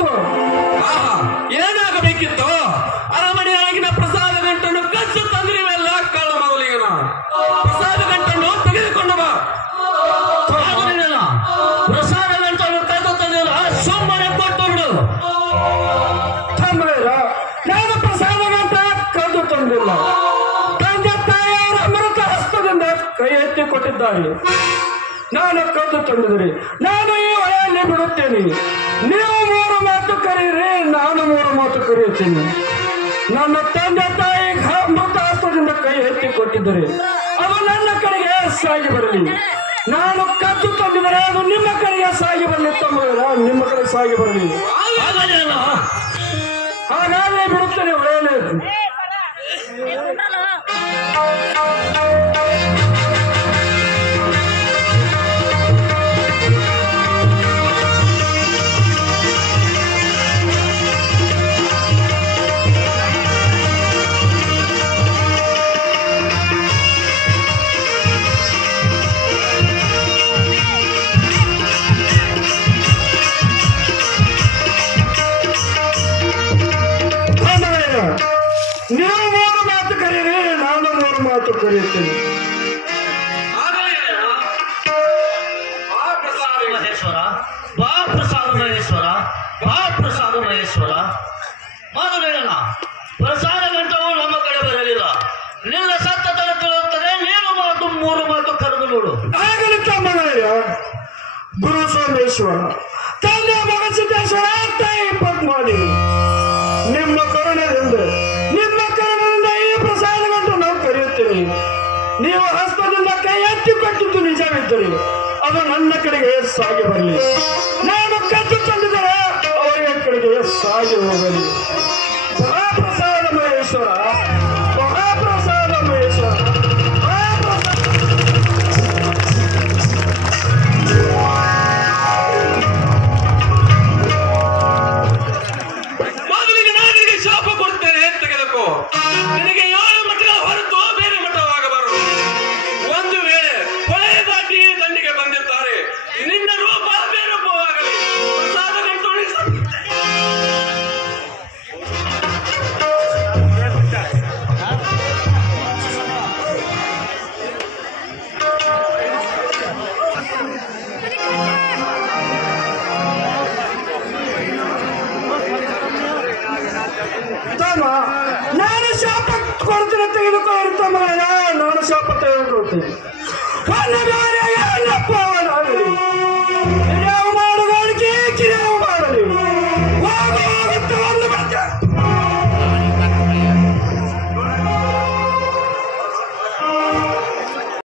ಏನಾಗಬೇಕಿತ್ತು? ಏನಾಗಬೇಕಿತ್ತು? ಅರಮನೆಯೊಳಗಿನ ಪ್ರಸಾದ ಗಂಟನ್ನು ಕಚ್ಚು ತಂದ್ರಿವೆಲ್ಲ ಕಳ್ಳ ಮಗಲಿಗನ. ಪ್ರಸಾದ ಗಂಟನ್ನು ತೆಗೆದುಕೊಂಡು ಬಾ. ಪ್ರಸಾದ ಗಂಟನ್ನು ಕದ್ದು ತಂದಿಲ್ಲ, ಸುಮ್ಮನೆ ಕೊಟ್ಟು ಬಿಡು. ತಮ್ಮಯ್ಯ, ನಾನು ಪ್ರಸಾದ ಗಂಟ ಕದ್ದು ತಂದಿಲ್ಲ. ತಂದೆ ತಾಯಿಯವರ ಅಮೃತ ಹಸ್ತದಿಂದ ಕೈ ಎತ್ತಿ ಕೊಟ್ಟಿದ್ದಾರೆ. ನಾನು ಕದ್ದು ತಂದಿದ್ರಿ, ನಾನು ಈ ಹೊಳೆಯಲ್ಲಿ ಬಿಡುತ್ತೇನೆ. ನೀವು 3 ಮಾತು ಕರೆಯಿರಿ, ನಾನು 3 ಮಾತು ಕರೆಯುತ್ತೇನೆ. ನನ್ನ ತಂದೆ ತಾಯಿ ಅಮೃತ ಹಸ್ತದಿಂದ ಕೈ ಎತ್ತಿ ಕೊಟ್ಟಿದ್ದರೆ ಅದು ನನ್ನ ಕಡೆಗೆ ಸಾಗಿ ಬರಲಿ. ನಾನು ಕದ್ದು ತಂದಿದರೆ ಅದು ನಿಮ್ಮ ಕಡೆಗೆ ಸಾಗಿ ಬರಲಿ. ತಮ್ಮಯ್ಯ, ನಿಮ್ಮ ಕಡೆ ಸಾಗಿ ಬರಲಿ. ಹಾಗಾದ್ರೆ ಬಿಡುತ್ತೇನೆ ಹೊಳೆಯಲ್ಲಿ. ನೀವು 3 ಮಾತು ಕರೀರಿ, ನಾನು 3 ಮಾತು ಕರೆಯುತ್ತೇನೆ. ಮಹೇಶ್ವರ, ಬಾ ಪ್ರಸಾದ ಮಹೇಶ್ವರ, ಬಾ ಪ್ರಸಾದ ಮಹೇಶ್ವರ. ಮೊದಲೇನ ಪ್ರಸಾದ ಗಂಟವು ನಮ್ಮ ಕಡೆ ಬರಲಿಲ್ಲ. ನಿನ್ನ ಸತ್ತತನ ತಿಳಿಯುತ್ತದೆ. ನೀನು ಮಾತು 3 ಮಾತು ಕರೆದು ನೋಡು. ಆಗಲಿ ತಮ್ಮಯ್ಯ. ಗುರು ಸೋಮೇಶ್ವರ, ತಂದೆ ಮಗ ಸಿದ್ದೇಶ್ವರ, ತಾಯಿ ಪದ್ಮಾನಿ, ನಿಮ್ಮ ಕರುಣೆಯಿಂದ ಈ ಪ್ರಸಾದ ಗಂಟು ನಾವು ಕರೆಯುತ್ತೇವೆ. ನೀವು ಹಸ್ತದಿಂದ ಕೈ ಎತ್ತಿ ಕೊಟ್ಟಿದ್ದು ನಿಜವಿದ್ದರೆ ಅದು ನನ್ನ ಕಡೆಗೆ ಸಾಗಿ ಬರಲಿ. ನಾನು ಕದ್ದು ತಂದಿದ್ದರೆ ಅವರ ಕಡೆಗೆ ಸಾಗಿ ಹೋಗಲಿ.